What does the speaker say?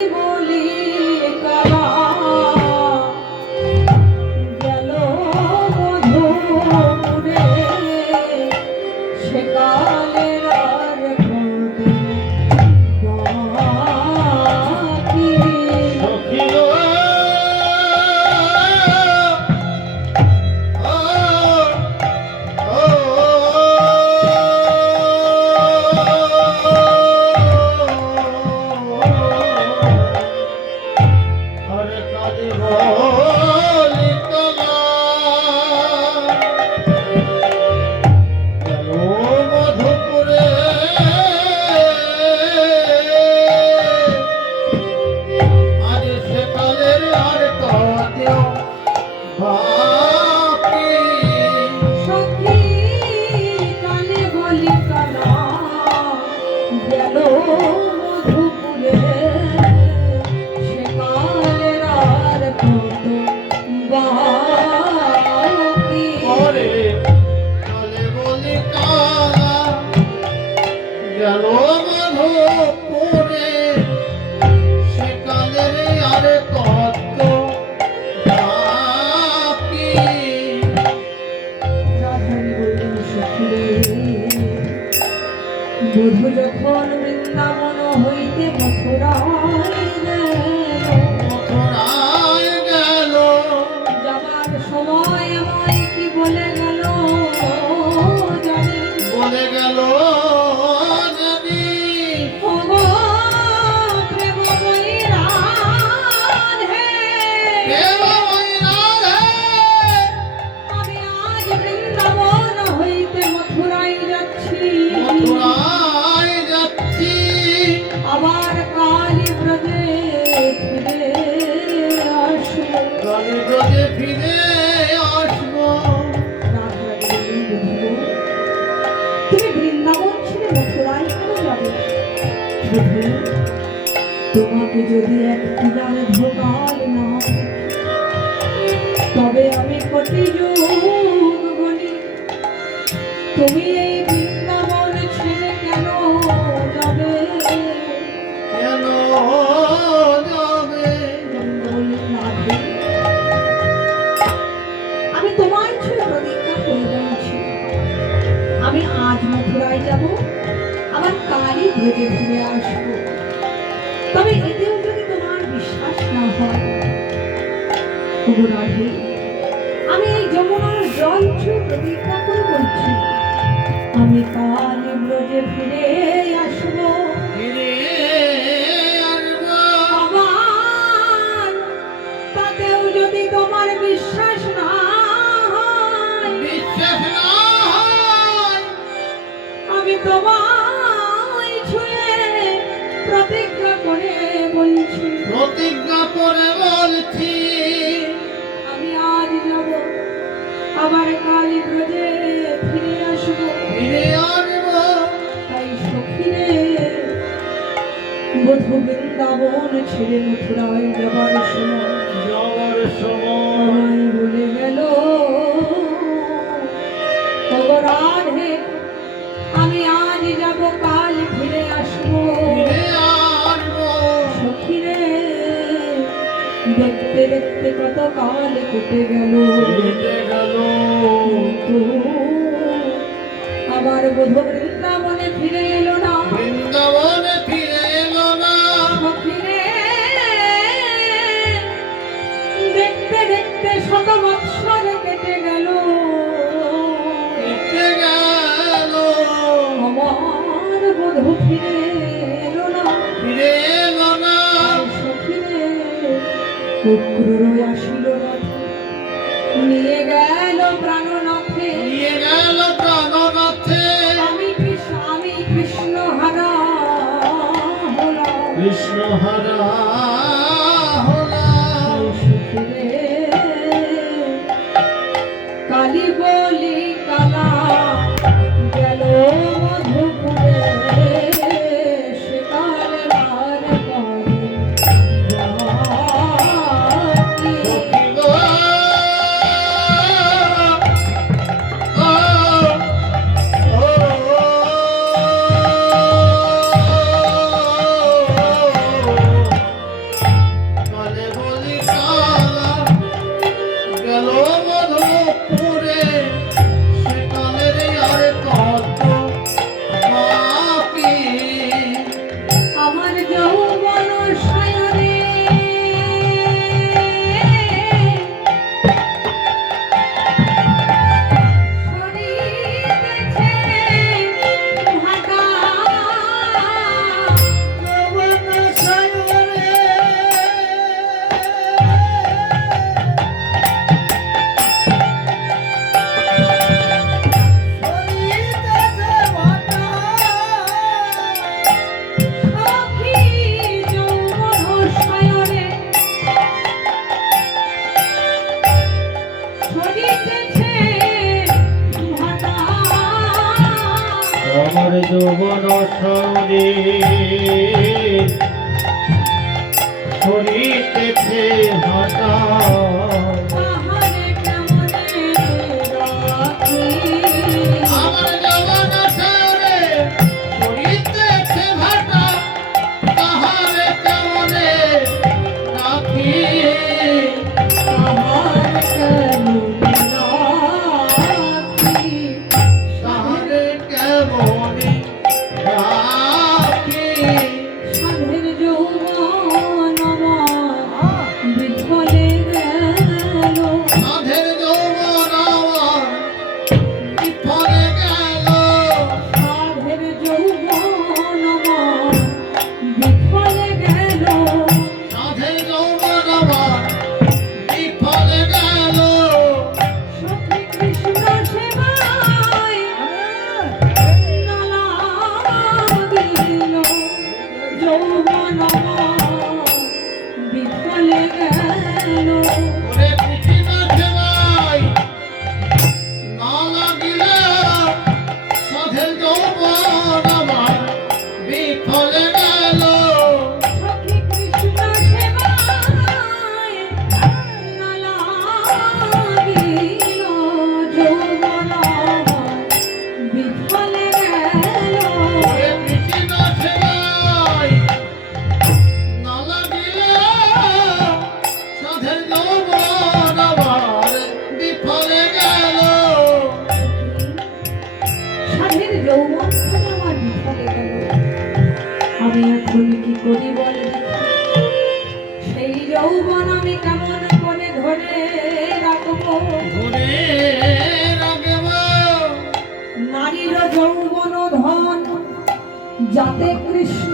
Amen. তোমাকে যদি এক গানে ভোকাল না তবে আমি কটি যোগ বলি তুমি এদিকেও যদি তোমার বিশ্বাস না হয় আমি এই যমুনার জল প্রতিজ্ঞা করে বলছি, আমি কাল ফিরে আবার কালী ব্রজে ফিরে আসব। ফিরে আসব। তাই সখিরে বধু বৃন্দাবন ছেড়ে মথুরায় যাবার সময়। যাবার সময়। বলে গেল রাধে দেখতে কত কাল কেটে গেল। কেটে গেল আবার বোধ বৃন্দাবনে ফিরে এলো না। শুক্রর আসিল নিয়ে গেল নিয়ে গেল প্রাণনাথে। আমি কৃষ্ণ আমি কৃষ্ণ যৌবন সৌরী বিফলে গেল। প্রতিবল সেই যৌবন আমি কেমন করে ধরে রাখব? ধরে রাখব। নারীর যৌবন ধন যাতে কৃষ্ণ